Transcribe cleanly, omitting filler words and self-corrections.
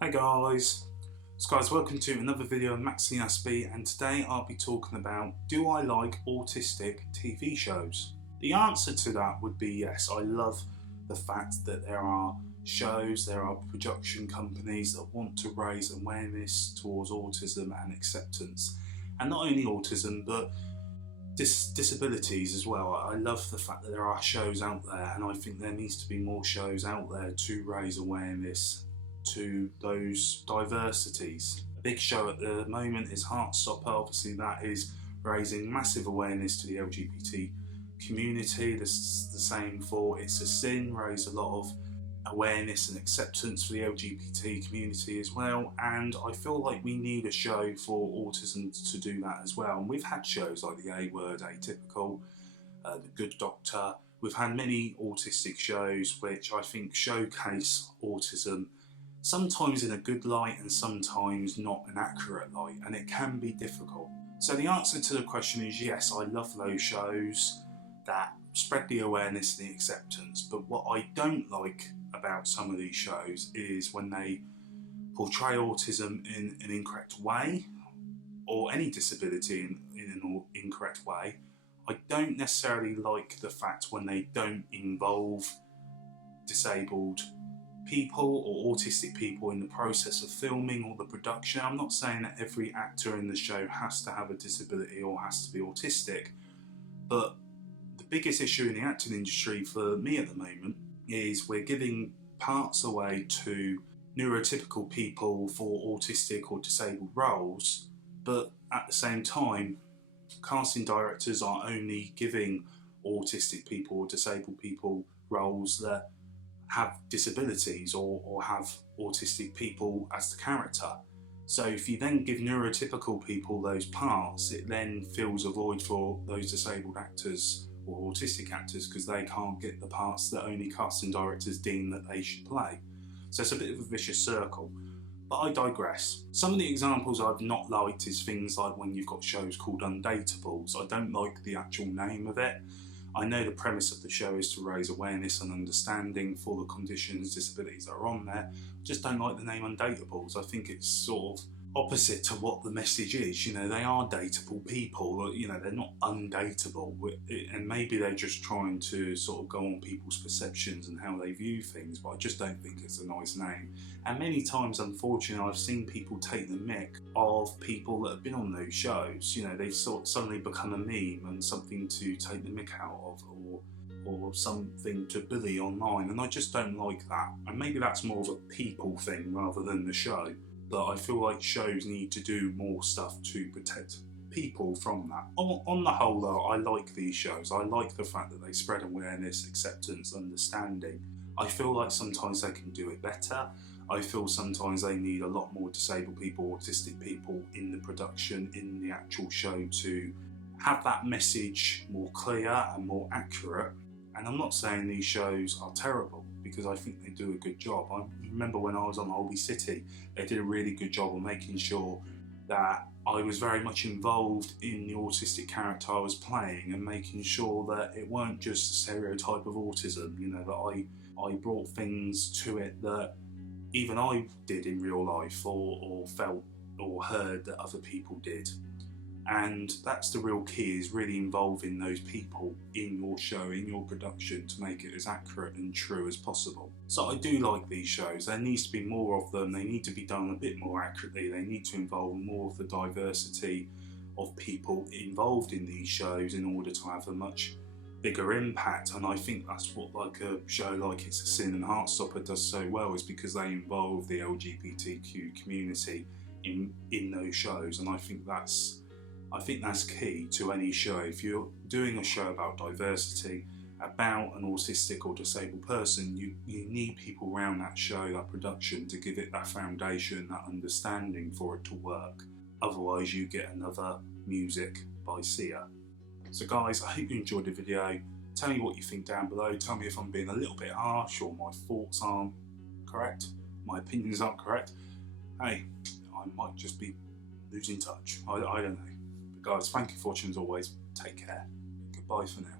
Hey guys, welcome to another video of Maxine Aspie, and today I'll be talking about, do I like autistic TV shows? The answer to that would be yes. I love the fact that there are shows, there are production companies that want to raise awareness towards autism and acceptance, and not only autism but disabilities as well. I love the fact that there are shows out there, and I think there needs to be more shows out there to raise awareness to those diversities. A big show at the moment is Heartstopper. Obviously that is raising massive awareness to the LGBT community. This the same for It's a Sin, raised a lot of awareness and acceptance for the LGBT community as well, and I feel like we need a show for autism to do that as well. And we've had shows like The A Word, Atypical, The Good Doctor. We've had many autistic shows which I think showcase autism, sometimes in a good light and sometimes not an accurate light, and it can be difficult. So the answer to the question is yes, I love those shows that spread the awareness and the acceptance, but what I don't like about some of these shows is when they portray autism in an incorrect way, or any disability in an incorrect way. I don't necessarily like the fact when they don't involve disabled people or autistic people in the process of filming or the production. I'm not saying that every actor in the show has to have a disability or has to be autistic, but the biggest issue in the acting industry for me at the moment is we're giving parts away to neurotypical people for autistic or disabled roles, but at the same time casting directors are only giving autistic people or disabled people roles that have disabilities or have autistic people as the character. So if you then give neurotypical people those parts, it then fills a void for those disabled actors or autistic actors because they can't get the parts that only casting directors deem that they should play. So it's a bit of a vicious circle. But I digress. Some of the examples I've not liked is things like when you've got shows called Undateables. I don't like the actual name of it. I know the premise of the show is to raise awareness and understanding for the conditions, disabilities that are on there. I just don't like the name Undateables. I think it's sort of opposite to what the message is. You know, they are dateable people, you know, they're not undateable, and maybe they're just trying to sort of go on people's perceptions and how they view things, but I just don't think it's a nice name. And many times, unfortunately, I've seen people take the mick of people that have been on those shows. You know, they sort of suddenly become a meme and something to take the mick out of, or something to bully online, and I just don't like that. And maybe that's more of a people thing rather than the show. But I feel like shows need to do more stuff to protect people from that. On the whole though, I like these shows. I like the fact that they spread awareness, acceptance, understanding. I feel like sometimes they can do it better. I feel sometimes they need a lot more disabled people, autistic people in the production, in the actual show, to have that message more clear and more accurate. And I'm not saying these shows are terrible, because I think they do a good job. I remember when I was on Holby City, they did a really good job of making sure that I was very much involved in the autistic character I was playing, and making sure that it weren't just a stereotype of autism, you know, that I brought things to it that even I did in real life, or felt or heard that other people did. And that's the real key, is really involving those people in your show, in your production, to make it as accurate and true as possible. So I do like these shows. There needs to be more of them. They need to be done a bit more accurately. They need to involve more of the diversity of people involved in these shows in order to have a much bigger impact. And I think that's what like a show like It's a Sin and Heartstopper does so well, is because they involve the LGBTQ community in those shows. And I think that's key to any show. If you're doing a show about diversity, about an autistic or disabled person, you need people around that show, that production, to give it that foundation, that understanding for it to work. Otherwise you get another Music by Sia. So guys, I hope you enjoyed the video. Tell me what you think down below. Tell me if I'm being a little bit harsh, or my thoughts aren't correct, my opinions aren't correct. Hey, I might just be losing touch. I don't know. Guys, thank you for watching as always. Take care. Goodbye for now.